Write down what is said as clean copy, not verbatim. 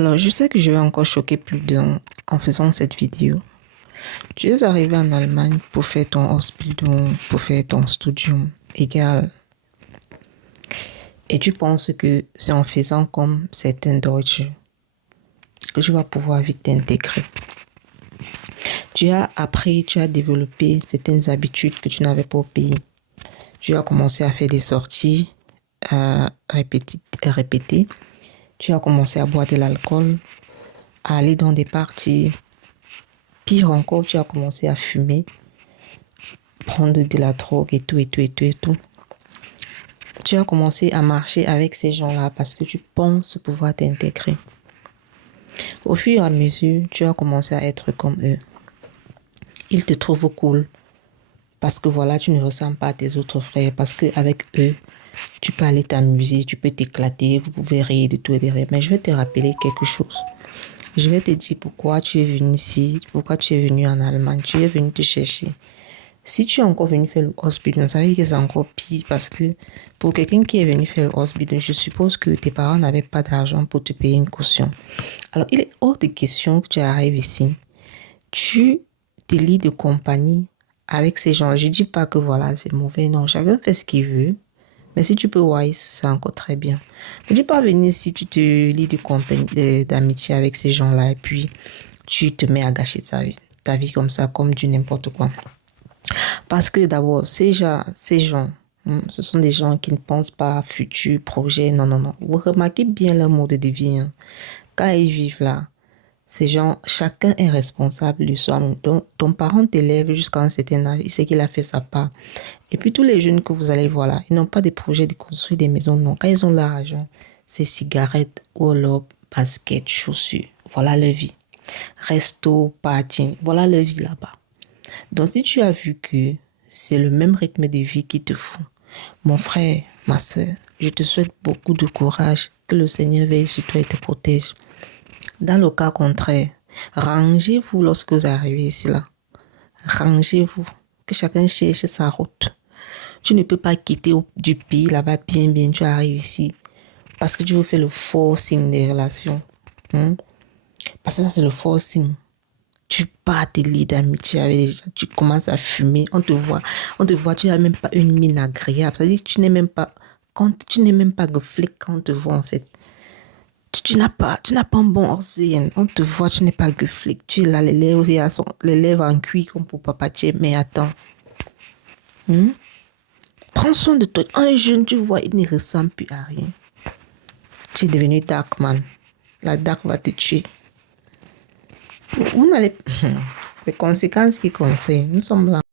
Alors, je sais que je vais encore choquer plus d'un en faisant cette vidéo. Tu es arrivé en Allemagne pour faire ton Ausbildung, pour faire ton studium égal. Et tu penses que c'est en faisant comme certains Deutsche que tu vas pouvoir vite t'intégrer. Tu as appris, tu as développé certaines habitudes que tu n'avais pas au pays. Tu as commencé à faire des sorties répétées. Tu as commencé à boire de l'alcool, à aller dans des parties. Pire encore, tu as commencé à fumer, prendre de la drogue et tout. Tu as commencé à marcher avec ces gens-là parce que tu penses pouvoir t'intégrer. Au fur et à mesure, tu as commencé à être comme eux. Ils te trouvent cool parce que voilà, tu ne ressembles pas à tes autres frères, parce qu'avec eux, tu peux aller t'amuser, tu peux t'éclater, vous pouvez rire de tout et de rien. Mais je vais te rappeler quelque chose. Je vais te dire pourquoi tu es venu ici, pourquoi tu es venu en Allemagne. Tu es venu te chercher. Si tu es encore venu faire le Ausbildung, ça veut dire que c'est encore pire parce que pour quelqu'un qui est venu faire le Ausbildung, je suppose que tes parents n'avaient pas d'argent pour te payer une caution. Alors, il est hors de question que tu arrives ici. Tu te lis de compagnie avec ces gens. Je ne dis pas que voilà, c'est mauvais. Non, chacun fait ce qu'il veut. Mais si tu peux wise, c'est encore très bien. Ne dis pas venir si tu te lis de compagnie, d'amitié avec ces gens-là et puis tu te mets à gâcher ta vie comme ça, comme du n'importe quoi. Parce que d'abord, ces gens, ce sont des gens qui ne pensent pas à futur, projet, non. Vous remarquez bien leur mode de vie. Hein. Quand ils vivent là, ces gens, chacun est responsable de soi. Donc, ton parent t'élève jusqu'à un certain âge, il sait qu'il a fait sa part. Et puis tous les jeunes que vous allez voir là, ils n'ont pas de projet de construire des maisons, non. Quand ils ont l'argent, c'est cigarettes, ou basket, chaussures. Voilà leur vie. Resto, party, voilà leur vie là-bas. Donc, si tu as vu que c'est le même rythme de vie qu'il te faut, mon frère, ma soeur, je te souhaite beaucoup de courage, que le Seigneur veille sur toi et te protège. Dans le cas contraire, rangez-vous lorsque vous arrivez ici là. Rangez-vous, que chacun cherche sa route. Tu ne peux pas quitter du pays là-bas bien, tu arrives ici parce que tu veux faire le forcing des relations. Parce que ça, c'est le forcing. Tu pars te lier d'amitié avec les gens, tu commences à fumer, on te voit, tu n'as même pas une mine agréable. C'est-à-dire que tu n'es même pas flic quand on te voit en fait. Tu n'as pas un bon orsien. On te voit, tu n'es pas flic. Tu es là, les lèvres en cuir comme pour papatier. Mais attends. Prends soin de toi. Un jeune, tu vois, il ne ressemble plus à rien. Tu es devenu Darkman. La Dark va te tuer. Vous n'allez... C'est conséquences qui conseillent. Nous sommes là.